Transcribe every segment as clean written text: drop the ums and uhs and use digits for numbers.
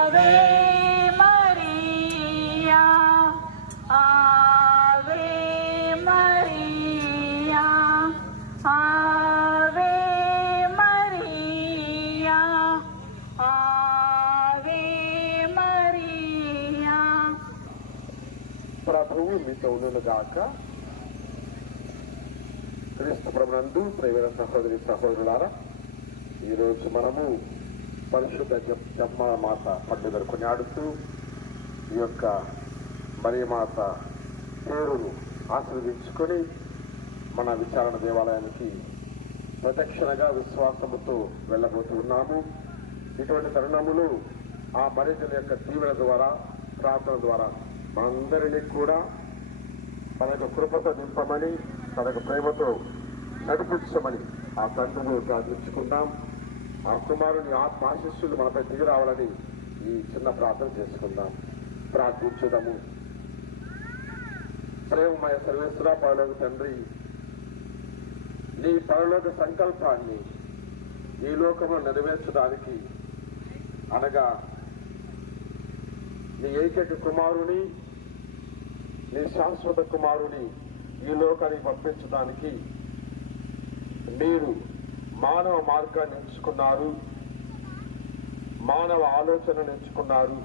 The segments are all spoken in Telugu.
ఆవే మరియా, ఆవే మరియా, ఆవే మరియా, ఆవే మరియా. ప్రభువు మీతో ఉండునుగాక. క్రీస్తు ప్రభునందు ప్రియమైన సహోదరి సహోదరులారా, ఈరోజు మనము పరిశుద్ధ జపమాల మాత పండుగను కొనియాడుతూ ఈ యొక్క మరియమాత పేరును ఆశీర్వదించుకొని మన విచారణ దేవాలయానికి ప్రదక్షిణగా విశ్వాసముతో వెళ్ళబోతూ ఉన్నాము. ఇటువంటి తరుణములు ఆ మరియతల యొక్క దీవెన ద్వారా, ప్రార్థన ద్వారా మనందరినీ కూడా తన యొక్క కృపతో నింపమని, తన యొక్క ప్రేమతో నడిపించమని ఆ తండ్రిని ప్రార్థించుకుందాం. ఆ కుమారుని ఆశీస్సులు మనపై దిగి రావాలని ఈ చిన్న ప్రార్థన చేసుకుందాం. ప్రార్థించుదాము. ప్రేమమయ సర్వేశ్వర పరలోక తండ్రి, నీ పరలోక సంకల్పాన్ని ఈ లోకంలో నెరవేర్చడానికి అనగా నీ ఏకైక కుమారుని, నీ శాశ్వత కుమారుని ఈ లోకానికి పంపించడానికి మీరు మానవ మార్గాన్ని ఎంచుకున్నారు, మానవ ఆలోచనను ఎంచుకున్నారు,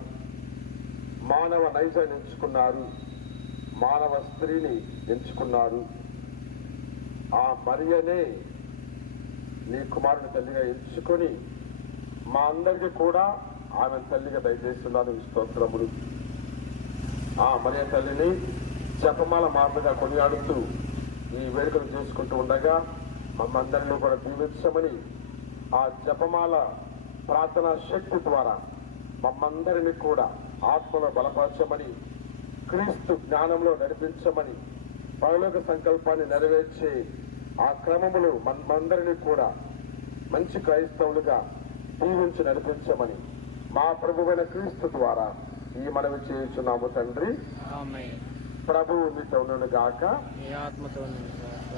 మానవ నైజాన్ని ఎంచుకున్నారు, మానవ స్త్రీని ఎంచుకున్నారు. ఆ మరియనే నీ కుమారుని తల్లిగా ఎంచుకొని మా అందరికీ కూడా ఆమె తల్లిగా దయచేస్తున్నారు. స్తోత్రములు. ఆ మరియ తల్లిని జపమాల మాతగా కొనియాడుతూ ఈ వేడుకలు చేసుకుంటూ ఉండగా మమ్మందరినీ కూడా దీవించమని, ఆ జపమాల ప్రార్థనా శక్తి ద్వారా మమ్మందరినీ కూడా ఆత్మలో బలపరచమని, క్రీస్తు జ్ఞానంలో నడిపించమని, పరలోక సంకల్పాన్ని నెరవేర్చే ఆ క్రమములు మనందరినీ కూడా మంచి క్రైస్తవులుగా దీవించి నడిపించమని మా ప్రభువైన క్రీస్తు ద్వారా ఈ మనవి చేయుచున్నాము తండ్రి. ప్రభువు మీతో ఉండునుగాక.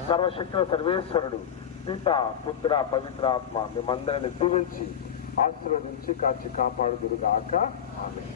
సర్వశక్తుల సర్వేశ్వరుడు పిత పుత్ర పవిత్రాత్మ మిమ్మందరిని దీవించి ఆశీర్వదించి కాచి కాపాడుదురుగాక. ఆమేన్.